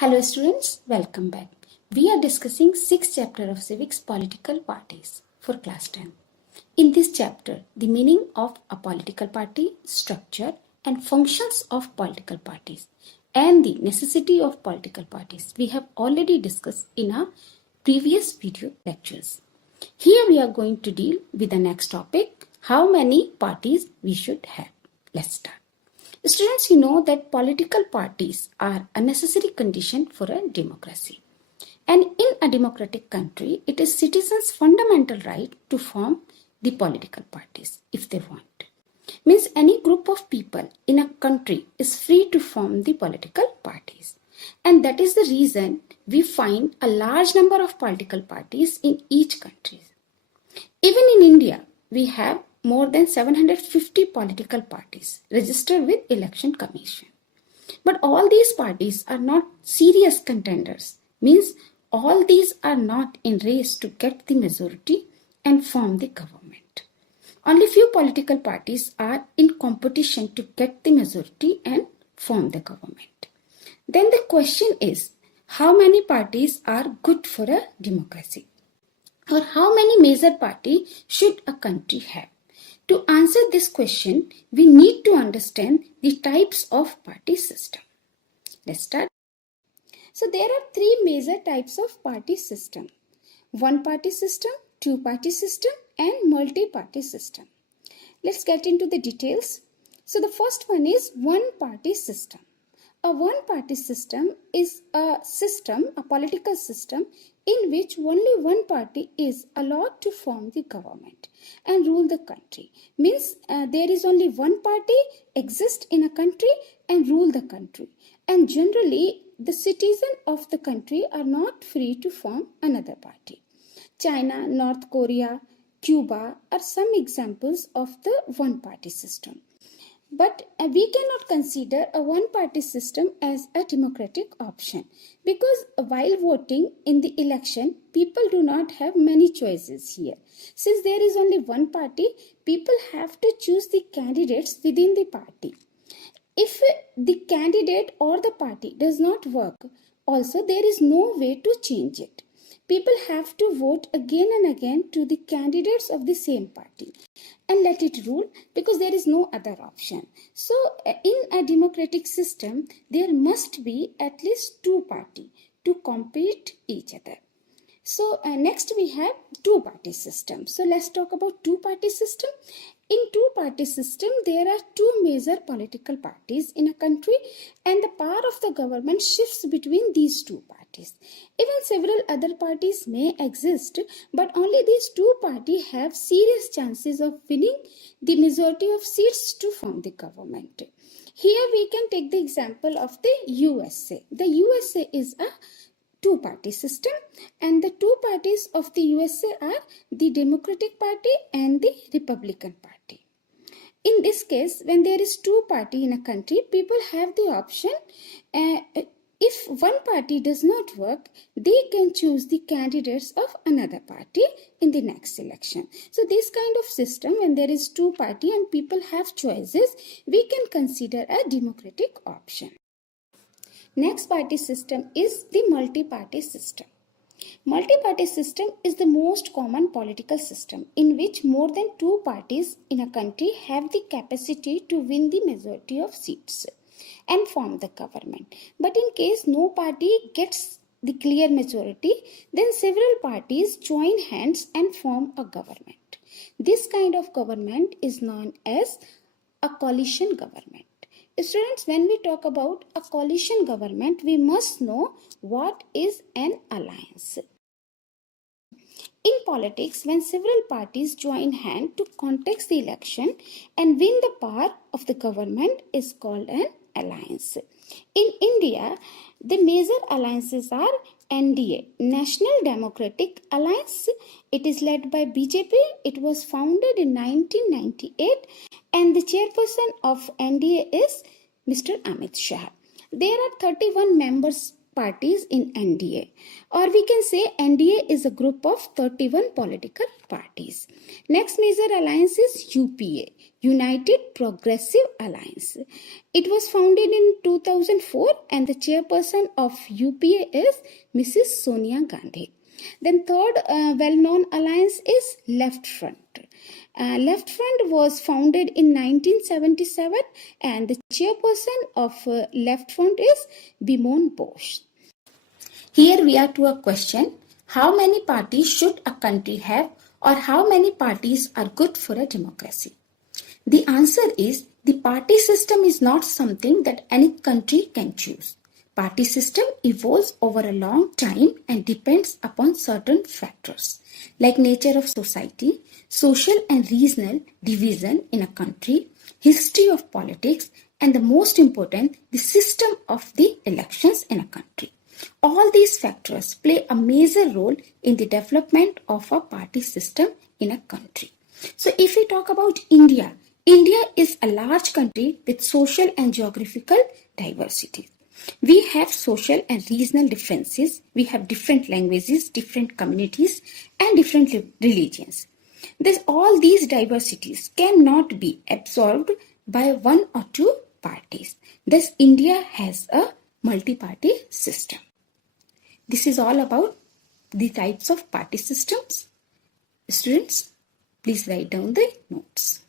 Hello students, welcome back. We are discussing 6th chapter of Civics Political Parties for class 10. In this chapter, the meaning of a political party, structure and functions of political parties and the necessity of political parties we have already discussed in our previous video lectures. Here we are going to deal with the next topic, how many parties we should have. Let's start. Students, you know that political parties are a necessary condition for a democracy. And in a democratic country, it is citizens' fundamental right to form the political parties if they want. Means any group of people in a country is free to form the political parties. And that is the reason we find a large number of political parties in each country. Even in India, we have more than 750 political parties registered with Election Commission. But all these parties are not serious contenders, means all these are not in race to get the majority and form the government. Only few political parties are in competition to get the majority and form the government. Then the question is, how many parties are good for a democracy? Or how many major parties should a country have? To answer this question, we need to understand the types of party system. Let's start. So there are three major types of party system. One party system, two party system and multi-party system. Let's get into the details. So the first one is one party system. A one-party system is a political system in which only one party is allowed to form the government and rule the country. Means there is only one party exist in a country and rule the country. And generally, the citizens of the country are not free to form another party. China, North Korea, Cuba are some examples of the one-party system. But we cannot consider a one-party system as a democratic option because while voting in the election, people do not have many choices here. Since there is only one party, people have to choose the candidates within the party. If the candidate or the party does not work, also there is no way to change it. People have to vote again and again to the candidates of the same party and let it rule because there is no other option. So in a democratic system, there must be at least two parties to compete each other. So next we have two-party system. So let's talk about two-party system. In two-party system, there are two major political parties in a country and the power of the government shifts between these two parties. Even several other parties may exist, but only these two parties have serious chances of winning the majority of seats to form the government. Here we can take the example of the USA. The USA is a two-party system and the two parties of the USA are the Democratic Party and the Republican Party. In this case, when there is two party in a country, people have the option, if one party does not work, they can choose the candidates of another party in the next election. So this kind of system, when there is two party and people have choices, we can consider a democratic option. Next party system is the multi-party system. Multi-party system is the most common political system in which more than two parties in a country have the capacity to win the majority of seats and form the government. But in case no party gets the clear majority, then several parties join hands and form a government. This kind of government is known as a coalition government. Students, when we talk about a coalition government, we must know what is an alliance. In politics, when several parties join hands to contest the election and win the power of the government is called an alliance. In India, the major alliances are NDA, National Democratic Alliance. It is led by BJP. It was founded in 1998 and the chairperson of NDA is Mr. Amit Shah. There are 31 members parties in NDA, or we can say NDA is a group of 31 political parties. Next major alliance is UPA, United Progressive Alliance. It was founded in 2004 and the chairperson of UPA is Mrs. Sonia Gandhi. Then third well-known alliance is Left Front. Left Front was founded in 1977 and the chairperson of Left Front is Bimon Bosch. Here we are to a question, how many parties should a country have or how many parties are good for a democracy? The answer is the party system is not something that any country can choose. Party system evolves over a long time and depends upon certain factors like nature of society, social and regional division in a country, history of politics, and the most important, the system of the elections in a country. All these factors play a major role in the development of a party system in a country. So if we talk about India, India is a large country with social and geographical diversity. We have social and regional differences. We have different languages, different communities, and different religions. All these diversities cannot be absorbed by one or two parties. Thus, India has a multi-party system. This is all about the types of party systems. Students, please write down the notes.